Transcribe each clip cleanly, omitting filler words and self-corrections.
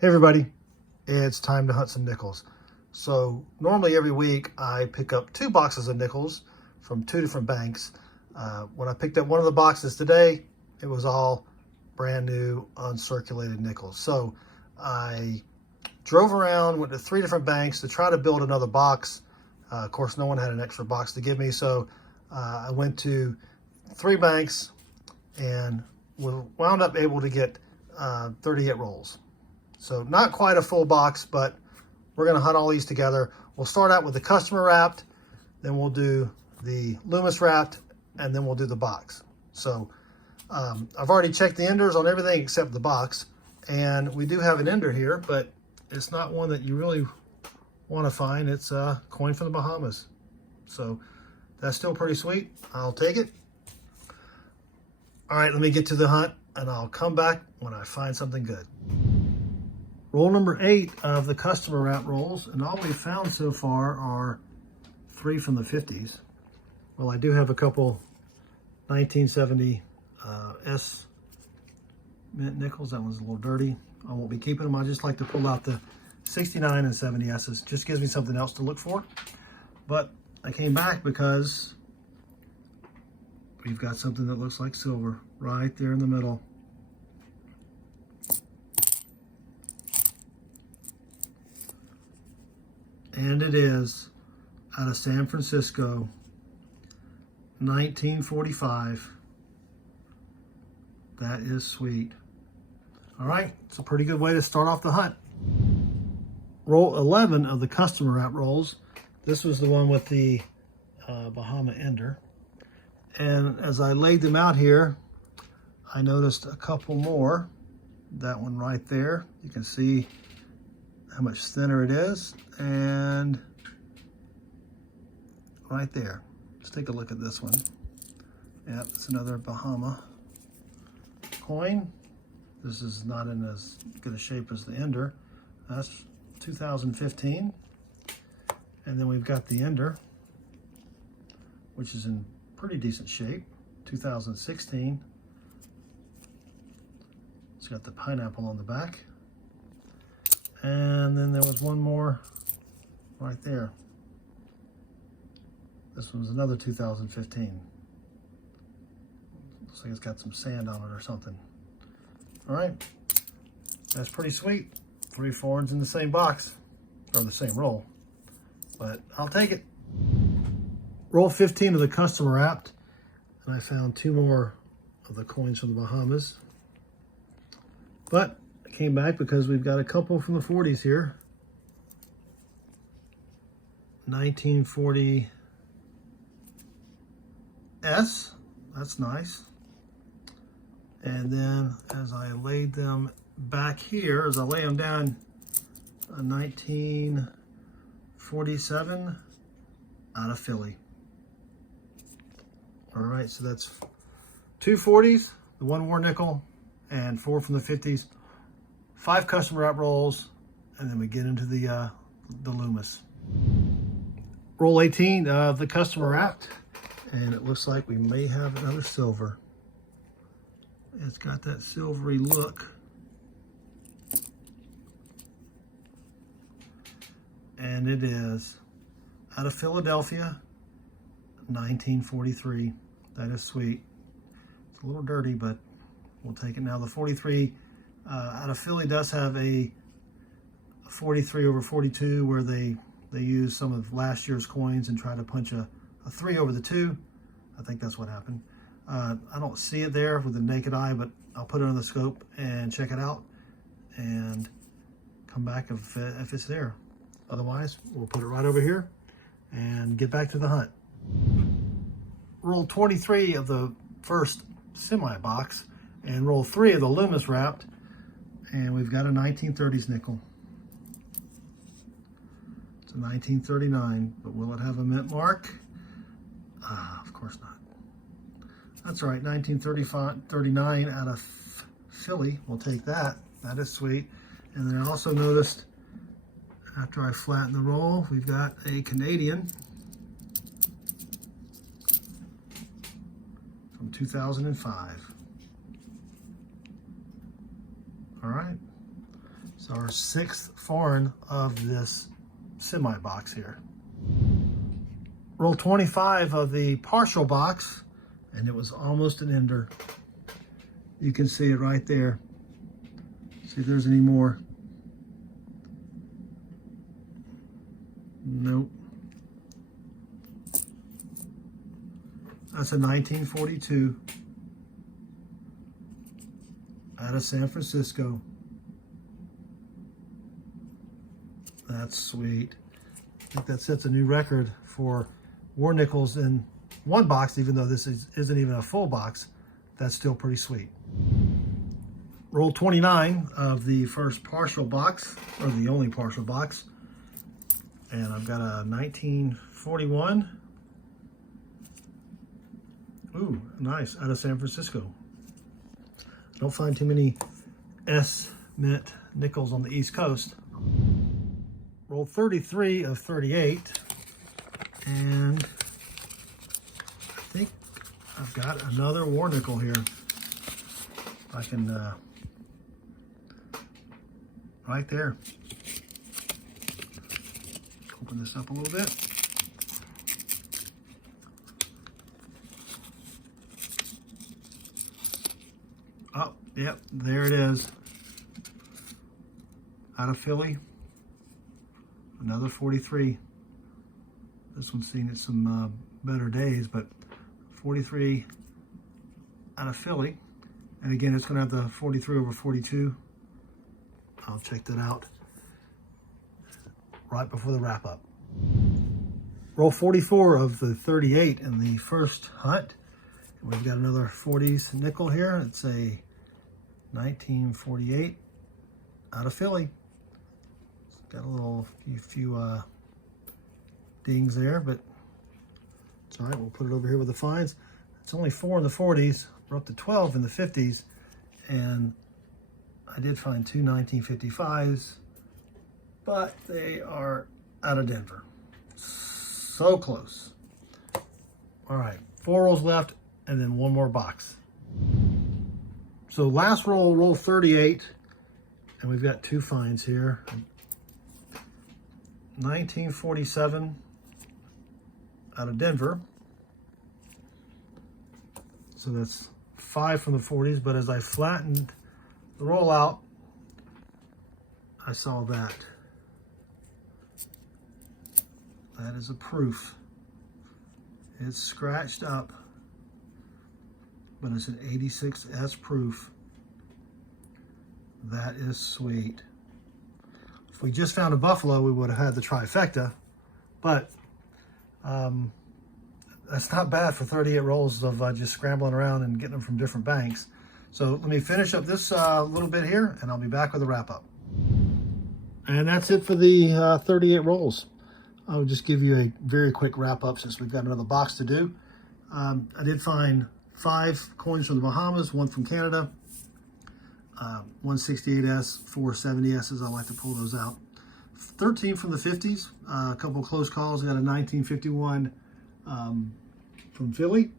Hey everybody, it's time to hunt some nickels. So normally every week I pick up 2 boxes of nickels from 2 different banks. When I picked up one of the boxes today, it was all brand new uncirculated nickels. So I drove around, went to 3 different banks to try to build another box. Of course, no one had an extra box to give me, so I went to 3 banks and wound up able to get 38 rolls. So not quite a full box, but we're going to hunt all these together. We'll start out with the customer wrapped, then we'll do the Loomis wrapped, and then we'll do the box. So I've already checked the enders on everything except the box, and we do have an ender here, but it's not one that you really want to find. It's a coin from the Bahamas. So that's still pretty sweet. I'll take it. All right, let me get to the hunt, and I'll come back when I find something good. Roll number 8 of the customer wrap rolls, and all we've found so far are 3 from the 50s. Well, I do have a couple 1970 S mint nickels. That one's a little dirty. I won't be keeping them. I just like to pull out the 69 and 70 S's. Just gives me something else to look for. But I came back because we've got something that looks like silver right there in the middle. And it is out of San Francisco, 1945. That is sweet. All right, it's a pretty good way to start off the hunt. Roll 11 of the customer wrap rolls. This was the one with the Bahama ender. And as I laid them out here, I noticed a couple more. That one right there, you can see how much thinner it is, and right there. Let's take a look at this one. Yep, it's another Bahama coin. This is not in as good a shape as the ender. That's 2015. And then we've got the ender, which is in pretty decent shape, 2016. It's got the pineapple on the back. And then there was one more right there. This one's another 2015. Looks like it's got some sand on it or something. All right, that's pretty sweet. 3 foreigns in the same box, or the same roll, but I'll take it. Roll 15 of the customer wrapped, and I found 2 more of the coins from the Bahamas. But I came back because we've got a couple from the 40s here. 1940 S, that's nice. And then as I laid them back here, as I lay them down, a 1947 out of Philly. All right, so that's 2 40s, the 1 war nickel, and 4 from the 50s. 5 customer wrap rolls, and then we get into the Loomis. Roll 18 of the customer wrapped, and it looks like we may have another silver. It's got that silvery look. And it is out of Philadelphia, 1943. That is sweet. It's a little dirty, but we'll take it now. The 43 out of Philly does have a 43/42 where they use some of last year's coins and try to punch a 3 over the 2. I think that's what happened. I don't see it there with the naked eye, but I'll put it on the scope and check it out and come back if it's there. Otherwise, we'll put it right over here and get back to the hunt. Roll 23 of the first semi box and roll 3 of the Loomis wrapped, and we've got a 1930s nickel. It's a 1939, but will it have a mint mark? Of course not. That's all right, 1939 out of Philly. We'll take that. That is sweet. And then I also noticed after I flatten the roll, we've got a Canadian from 2005. All right. It's our 6th foreign of this semi box here. Roll 25 of the partial box, and it was almost an ender. You can see it right there. See if there's any more. Nope. That's a 1942 out of San Francisco. That's sweet. I think that sets a new record for war nickels in one box, even though this isn't even a full box. That's still pretty sweet. Roll 29 of the first partial box, or the only partial box. And I've got a 1941. Ooh, nice, out of San Francisco. I don't find too many S mint nickels on the East Coast. Roll 33 of 38. And I think I've got another war nickel here. I can, right there. Open this up a little bit. Oh, yep, there it is. Out of Philly. Another 43. This one's seen it some better days, but 43 out of Philly. And again, it's going to have the 43 over 42. I'll check that out right before the wrap up. Roll 44 of the 38 in the first hunt. We've got another 40s nickel here. It's a 1948 out of Philly. It's got a few dings there, but it's all right. We'll put it over here with the fines. It's only 4 in the 40s. We're up to 12 in the 50s, and I did find 2 1955s, but they are out of Denver. So close. All right, 4 rolls left, and then 1 more box. So last roll, roll 38, and we've got 2 finds here. 1947 out of Denver. So that's 5 from the 40s, but as I flattened the roll out, I saw that. That is a proof. It's scratched up, but it's an 86S proof. That is sweet. If we just found a buffalo, we would have had the trifecta, but that's not bad for 38 rolls of just scrambling around and getting them from different banks. So let me finish up this little bit here, and I'll be back with a wrap up. And that's it for the 38 rolls. I'll just give you a very quick wrap up since we've got another box to do. I did find 5 coins from the Bahamas, 1 from Canada, 1 68S, 4 70Ss. I like to pull those out. 13 from the 50s, a couple of close calls. I got a 1951 from Philly,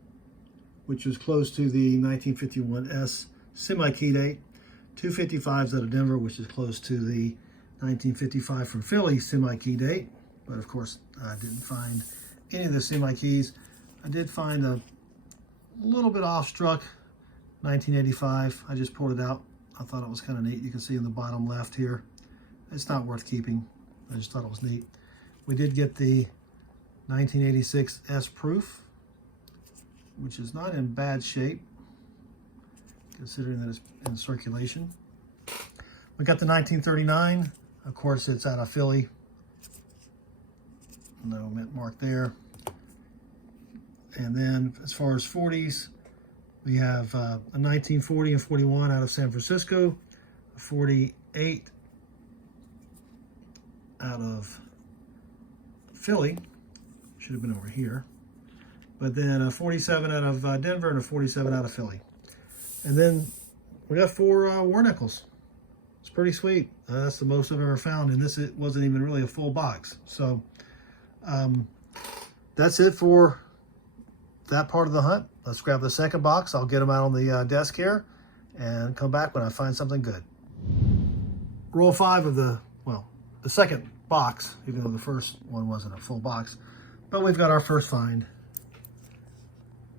which was close to the 1951S semi-Nic-a-Date. 2 55s out of Denver, which is close to the 1955 from Philly semi-Nic-a-Date. But of course, I didn't find any of the semi-keys. I did find a little bit off-struck 1985. I just pulled it out. I thought it was kind of neat. You can see in the bottom left here. It's not worth keeping. I just thought it was neat. We did get the 1986 S proof, which is not in bad shape, considering that it's in circulation. We got the 1939. Of course, it's out of Philly. No mint mark there. And then as far as 40s, we have a 1940 and 41 out of San Francisco, a 48 out of Philly, should have been over here, but then a 47 out of Denver and a 47 out of Philly. And then we got 4 war nickels. It's pretty sweet. That's the most I've ever found, and it wasn't even really a full box. So that's it for that part of the hunt. Let's grab the second box. I'll get them out on the desk here and come back when I find something good. Roll 5 of the second box, even though the first one wasn't a full box. But we've got our first find.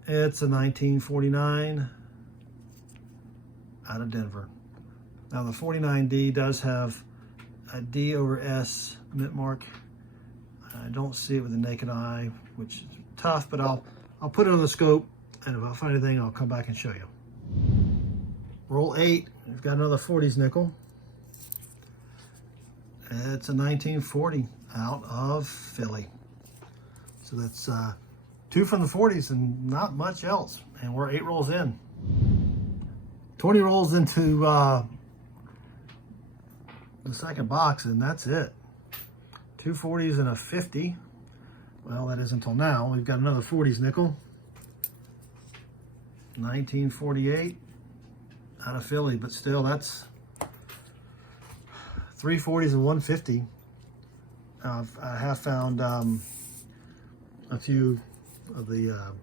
It's a 1949 out of Denver. Now the 49D does have a D over S mint mark. I don't see it with the naked eye, which is tough, but I'll put it on the scope, and if I find anything, I'll come back and show you. Roll 8, we've got another 40s nickel. It's a 1940 out of Philly. So that's 2 from the 40s and not much else. And we're 8 rolls in. 20 rolls into the second box, and that's it. 2 40s and a 50. Well, that is until now. We've got another 40s nickel. 1948 out of Philly, but still, that's 3 40s and 150. I have found a few of the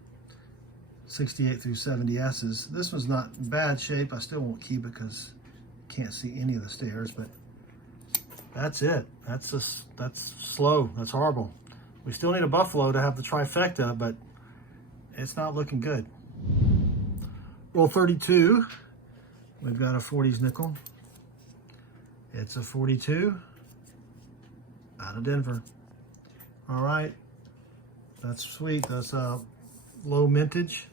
68 through 70 S's. This one's not in bad shape. I still won't keep it because you can't see any of the stairs, but that's it. That's slow. That's horrible. We still need a buffalo to have the trifecta, but it's not looking good. Roll 32. We've got a 40s nickel. It's a 42 out of Denver. All right, that's sweet. That's a low mintage.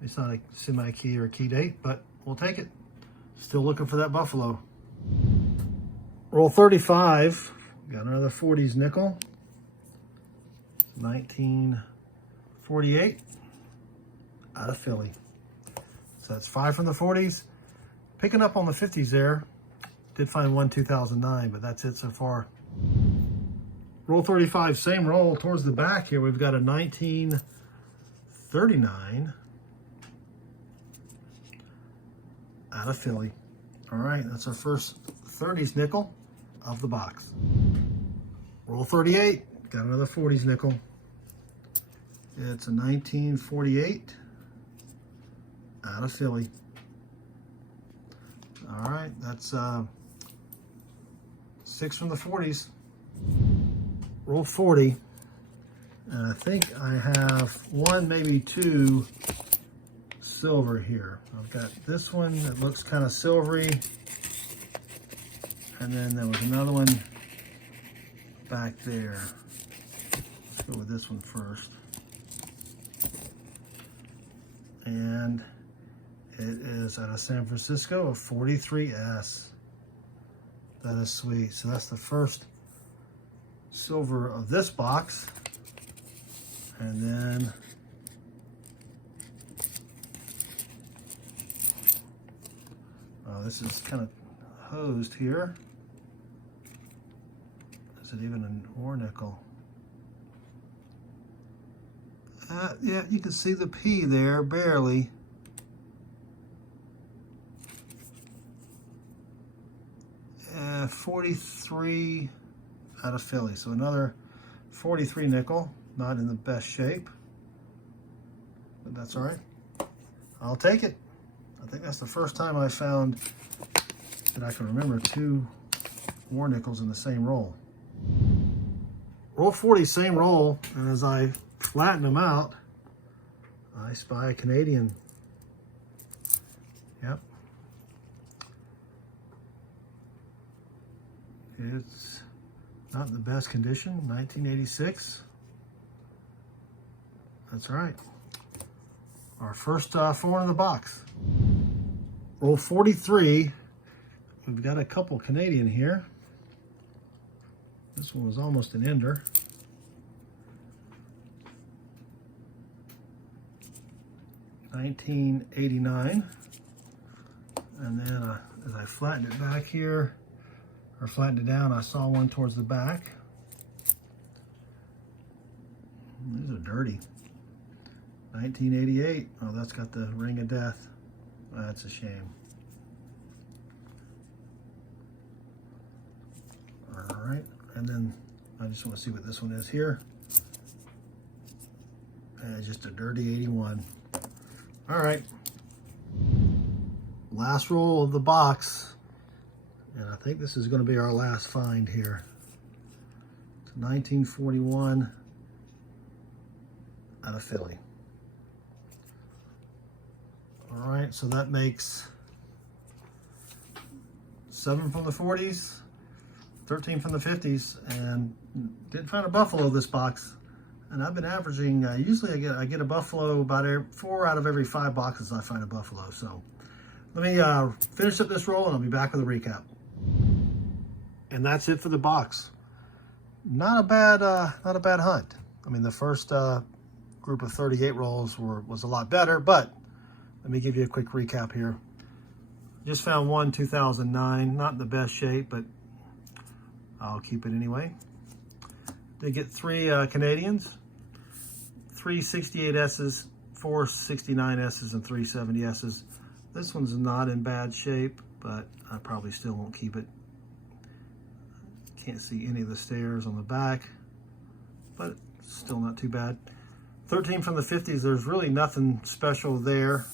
It's not a semi-key or a key date, but we'll take it. Still looking for that buffalo. Roll 35. Got another 40s nickel. 1948 out of Philly. So that's 5 from the 40s. Picking up on the 50s there. Did find one 2009, but that's it so far. Roll 35, same roll towards the back here. We've got a 1939 out of Philly. All right, that's our first 30s nickel of the box. Roll 38, got another 40s nickel. It's a 1948 out of Philly. All right, that's 6 from the 40s. Roll 40, and I think I have 1, maybe 2 silver here. I've got this one that looks kind of silvery, and then there was another one back there. Let's go with this one first. And it is out of San Francisco, a 43S. That is sweet. So that's the first silver of this box. And then this is kind of hosed here. Is it even an ore nickel? Yeah, you can see the P there, barely. 43 out of Philly. So another 43 nickel, not in the best shape, but that's all right. I'll take it. I think that's the first time I found that I can remember 2 ore nickels in the same roll. Roll 40, same roll, and as I flatten them out, I spy a Canadian. Yep. It's not in the best condition, 1986. That's all right. Our first 4 in the box. Roll 43. We've got a couple Canadian here. This one was almost an ender. $19.89. And then as I flattened it back here, or flattened it down, I saw one towards the back. These are dirty. 1988. Oh, that's got the ring of death. That's a shame. All right, and then I just want to see what this one is here. Just a dirty 81. All right. Last roll of the box. And I think this is going to be our last find here. It's 1941 out of Philly. All right, so that makes 7 from the 40s, 13 from the 50s, and didn't find a buffalo this box. And I've been averaging, usually I get a buffalo about 4 out of every 5 boxes I find a buffalo. So let me finish up this roll and I'll be back with a recap. And that's it for the box. Not a bad hunt. I mean, the first group of 38 rolls was a lot better, but let me give you a quick recap here. Just found one 2009, not in the best shape, but I'll keep it anyway. Did get 3 Canadians, 3 68S's, 4 69S's, and 3 70S's. This one's not in bad shape, but I probably still won't keep it. Can't see any of the stairs on the back, but still not too bad. 13 from the 50s, there's really nothing special there.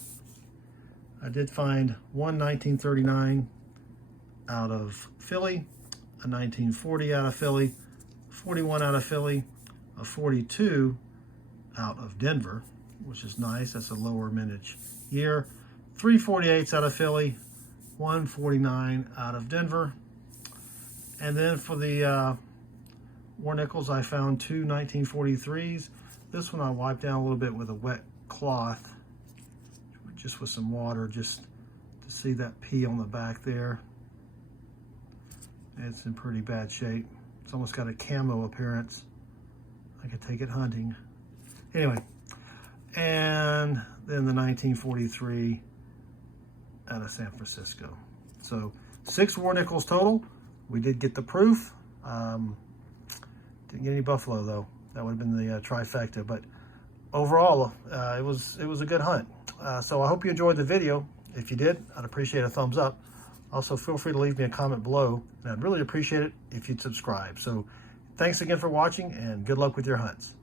I did find one 1939 out of Philly, a 1940 out of Philly, 41 out of Philly, a 42 out of Denver, which is nice. That's a lower mintage year. 3 48s out of Philly, 1 49 out of Denver. And then for the war nickels, I found 2 1943s. This one I wiped down a little bit with a wet cloth, just with some water, just to see that P on the back there. It's in pretty bad shape. It's almost got a camo appearance. I could take it hunting. Anyway, and then the 1943 out of San Francisco. So 6 war nickels total. We did get the proof. Didn't get any buffalo though. That would have been the trifecta, but overall, it was a good hunt. So I hope you enjoyed the video. If you did, I'd appreciate a thumbs up. Also, feel free to leave me a comment below, and I'd really appreciate it if you'd subscribe. So thanks again for watching, and good luck with your hunts.